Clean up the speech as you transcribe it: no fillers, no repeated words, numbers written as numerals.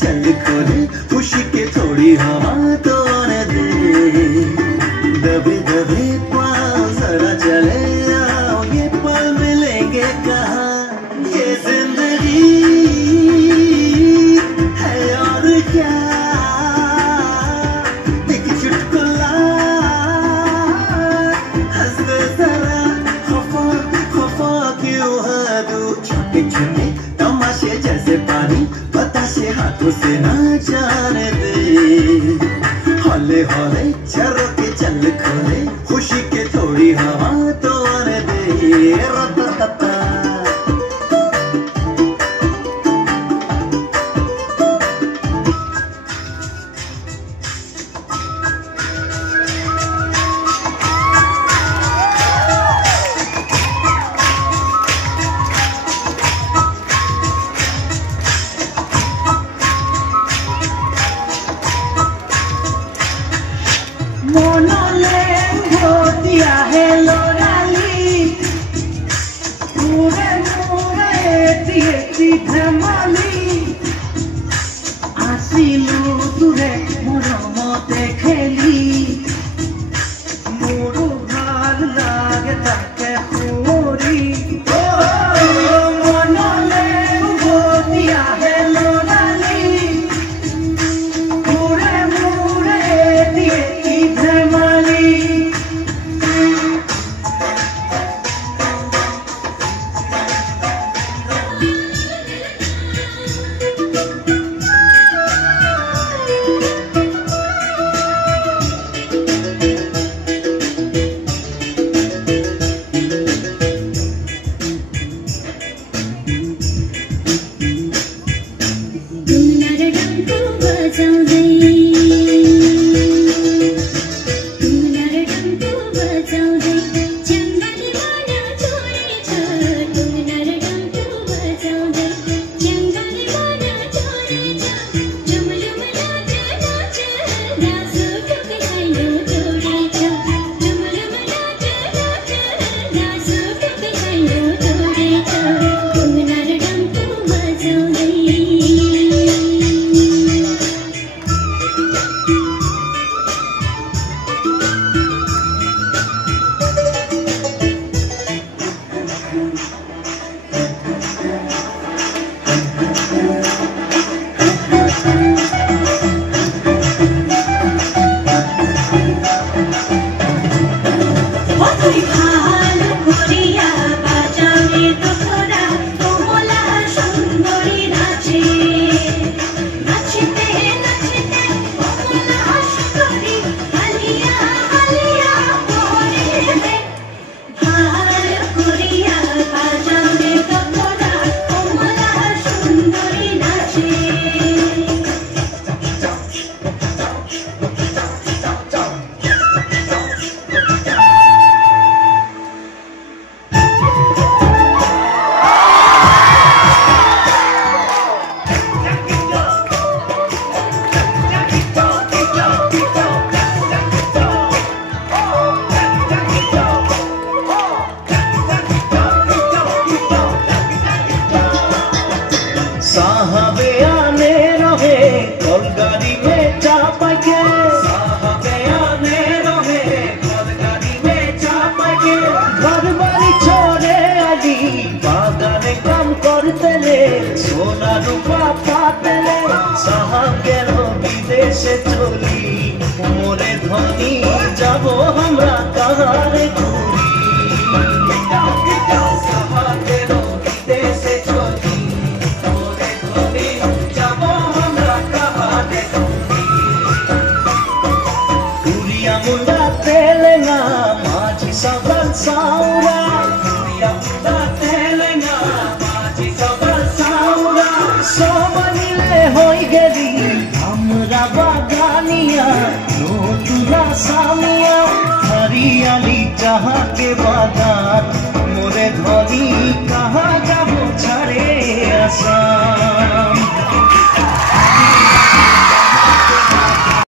चल खोले खुशी के थोड़ी हवा तो आने दे दबे दबे पाँव जरा चले आओ ये पल मिलेंगे कहाँ ये जिंदगी है और क्या एक चुटकुला हंस दे जरा खफा खफा क्यों है तू छोटे छोटे तमाशे जैसे पानी बताशे हाथों से ना जाने दे हौले हौले चलो के चल खोले खुशी के थोड़ी हवा तो आने दे रतता दिया है लोराली पूरे मुरे धमाली आसिलु तुरे मरमते खेली मोरू भाग लागे ताके हुरी मनले दिया है लोराली पूरे मुरे धमाली साहबे आने रहे कलगाड़ी में चापा के साहबे आने रहे कलगाड़ी में चापा के घर बाड़ी छोड़े आली बागाने काम करते ले सोना रूपा पाते ले साहबेर विदेशे चली मोरे धनी जाबो हमरा कहाँ रे घूरी साहबेर विदेशे चली Sabal saura, ya muda telenga, maji sabal saura. Somanile hoi geli, amra bagania, no tula samia, hariyali jaha ke badan.